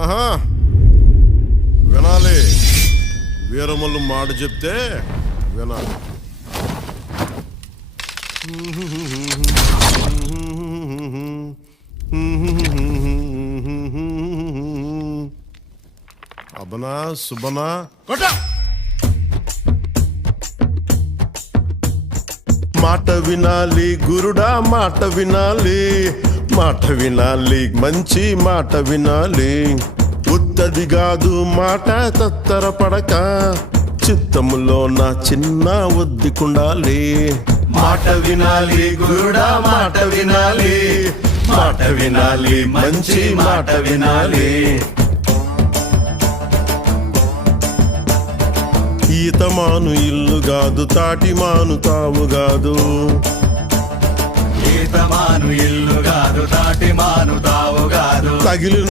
ఆహా వినాలి. వీరమల్లు మాట చెప్తే వినాలి. అబనా సుబనా కొట్ట. మాట వినాలి గురుడా, మాట వినాలి, మాట వినాలి, మంచి మాట వినాలి. ఉత్తది కాదు మాట తత్తర పడక, చిత్తములో నా చిన్న ఒద్దికుండాలి. మాట వినాలి గురుడా, మాట వినాలి, మాట వినాలి, మంచి మాట వినాలి. ఈతమాను ఇల్లు కాదు, తాటిమాను తావు కాదు. ఈతమాను ఇల్లు కాదు, తాటిమాను తావు కాదు. తగిలిన